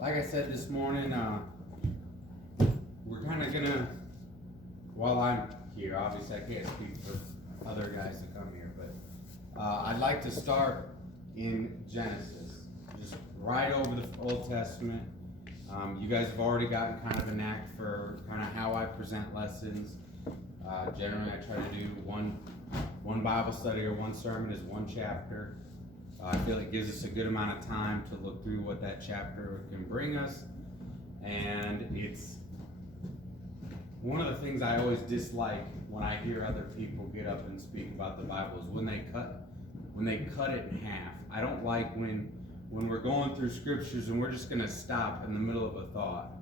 Like I said this morning, we're kind of gonna, while I'm here, obviously I can't speak for other guys that come here, but I'd like to start in Genesis, just right over the Old Testament. You guys have already gotten kind of a knack for kind of how I present lessons. Generally, I try to do one Bible study or one sermon is one chapter. I feel it gives us a good amount of time to look through what that chapter can bring us. And it's one of the things I always dislike when I hear other people get up and speak about the Bible is when they cut it in half. I don't like when we're going through scriptures and we're just going to stop in the middle of a thought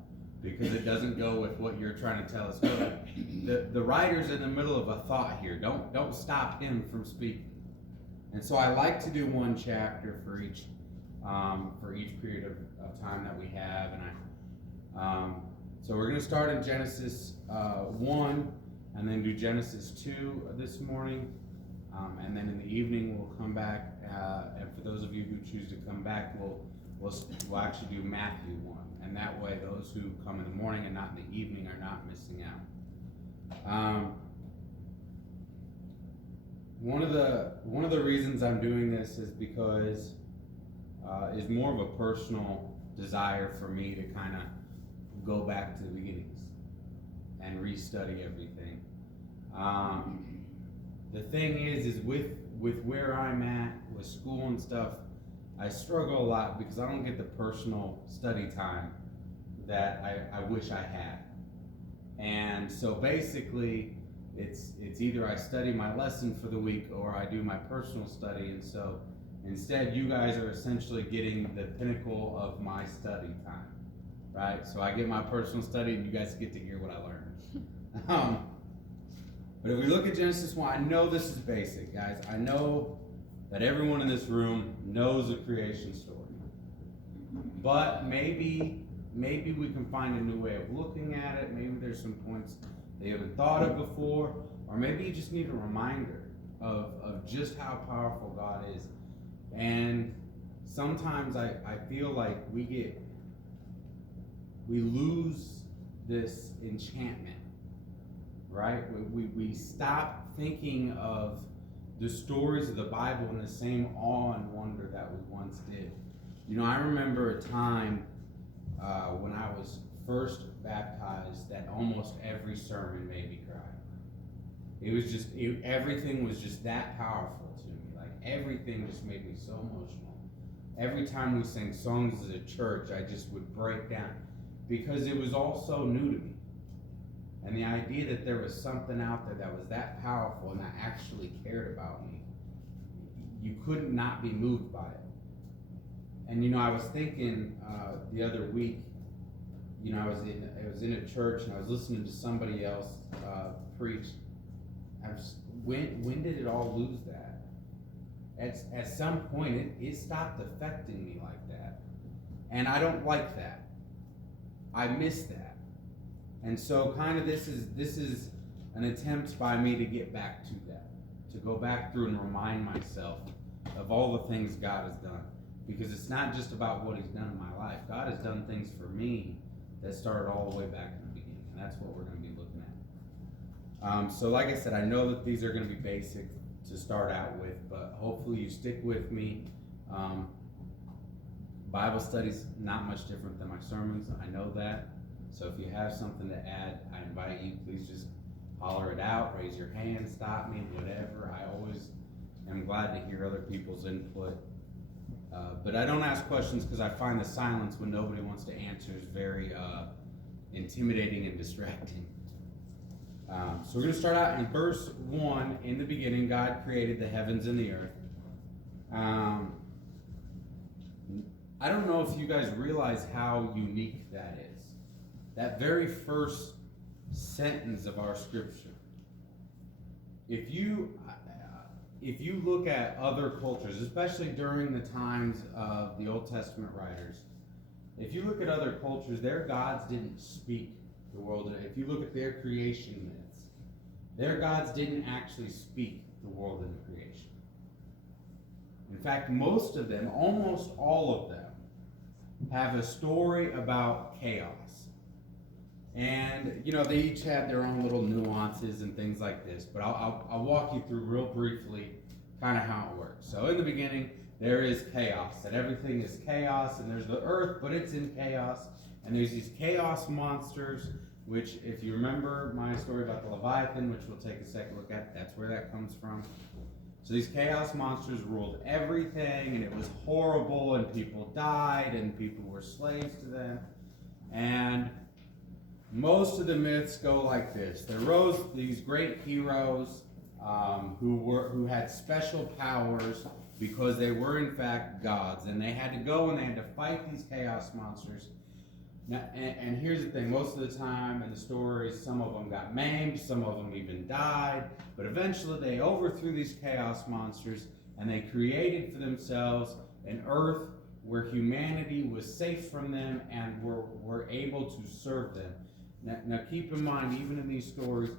because it doesn't go with what you're trying to tell us. The writer's in the middle of a thought here. Don't stop him from speaking. And so I like to do one chapter for each period of time that we have. And so we're going to start in Genesis 1 and then do Genesis 2 this morning. And then in the evening we'll come back. And for those of you who choose to come back, we'll actually do Matthew 1. And that way those who come in the morning and not in the evening are not missing out. One of the reasons I'm doing this is because is more of a personal desire for me to kind of go back to the beginnings and restudy everything. The thing is with where I'm at with school and stuff, I struggle a lot because I don't get the personal study time that I wish I had. And so basically, it's either I study my lesson for the week or I do my personal study. And so instead, you guys are essentially getting the pinnacle of my study time, right? So I get my personal study and you guys get to hear what I learned. But if we look at Genesis 1, I know this is basic, guys. I know that everyone in this room knows the creation story. But maybe we can find a new way of looking at it. Maybe there's some points they haven't thought of before, or maybe you just need a reminder of just how powerful God is. And sometimes I feel like we lose this enchantment, right? We stop thinking of the stories of the Bible in the same awe and wonder that we once did. You know, I remember a time when I was first baptized that almost every sermon made me cry. It was just, everything was just that powerful to me. Like, everything just made me so emotional. Every time we sang songs as a church, I just would break down because it was all so new to me. And the idea that there was something out there that was that powerful and that actually cared about me, you couldn't not be moved by it. And you know, I was thinking the other week, you know, I was in a church and I was listening to somebody else preach. When did it all lose that? At some point, it stopped affecting me like that, and I don't like that. I miss that, and so kind of this is an attempt by me to get back to that, to go back through and remind myself of all the things God has done, because it's not just about what He's done in my life. God has done things for me that started all the way back in the beginning, and that's what we're going to be looking at. So like I said, I know that these are going to be basic to start out with, but hopefully you stick with me. Bible study's not much different than my sermons, I know that. So if you have something to add, I invite you, please just holler it out, raise your hand, stop me, whatever. I always am glad to hear other people's input. But I don't ask questions because I find the silence when nobody wants to answer is very intimidating and distracting. So we're going to start out in verse 1. In the beginning, God created the heavens and the earth. I don't know if you guys realize how unique that is. That very first sentence of our scripture. If you look at other cultures, especially during the times of the Old Testament writers, if you look at other cultures, their gods didn't speak the world. If you look at their creation myths, their gods didn't actually speak the world into creation. In fact, most of them, almost all of them, have a story about chaos. And, you know, they each had their own little nuances and things like this, but I'll walk you through real briefly kind of how it works. So in the beginning, there is chaos, that everything is chaos, and there's the earth, but it's in chaos, and there's these chaos monsters, which, if you remember my story about the Leviathan, which we'll take a second look at, that's where that comes from. So these chaos monsters ruled everything, and it was horrible, and people died, and people were slaves to them. And most of the myths go like this. There rose these great heroes who had special powers because they were in fact gods, and they had to go and they had to fight these chaos monsters. Now, and here's the thing, most of the time in the stories, some of them got maimed, some of them even died, but eventually they overthrew these chaos monsters and they created for themselves an earth where humanity was safe from them and were able to serve them. Now keep in mind, even in these stories,